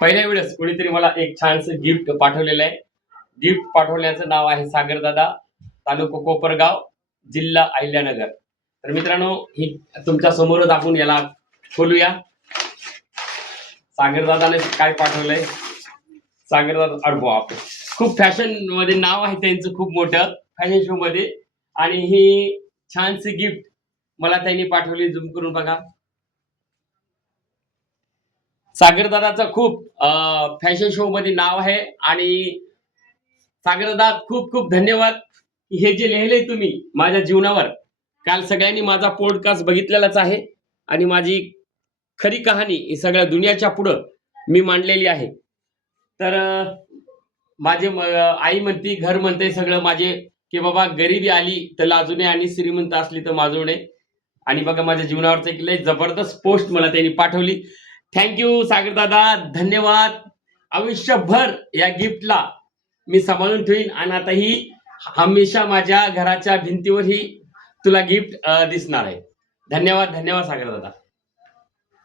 पहिल्या वेळेस कोणीतरी मला एक छानसं गिफ्ट पाठवलेलं आहे. गिफ्ट पाठवण्याचं नाव आहे सागरदादा, तालुका कोपरगाव, जिल्हा अहिल्यानगर. तर मित्रांनो, ही तुमच्या समोरच आपण याला खोलूया. सागरदादाने काय पाठवलंय? सागरदादा, अरे बाप, खूप फॅशन मध्ये नाव आहे त्यांचं, खूप मोठं फॅशन शो मध्ये. आणि ही छानशी गिफ्ट मला त्यांनी पाठवली. झूम करून बघा. सागरदादाचं खूप फॅशन शो मध्ये नाव आहे. आणि सागरदादा, खूप खूप धन्यवाद. हे जे लिहिलंय तुम्ही माझ्या जीवनावर, काल सगळ्यांनी माझा पॉडकास्ट बघितलेलाच आहे आणि माझी खरी कहाणी ही सगळ्या दुनियाच्या पुढं मी मांडलेली आहे. तर माझे आई म्हणते, घर म्हणते सगळं माझे, की बाबा गरिबी आली तर लाजू नये आणि श्रीमंत असली तर माजू नये. आणि बघा, माझ्या जीवनावरचं एक लय जबरदस्त पोस्ट मला त्यांनी पाठवली. थँक्यू सागरदादा, धन्यवाद. आयुष्यभर या गिफ्टला मी सांभाळून ठेवीन आणि आता ही हमेशा माझ्या घराच्या भिंतीवर ही तुला गिफ्ट दिसणार आहे. धन्यवाद, धन्यवाद सागरदादा.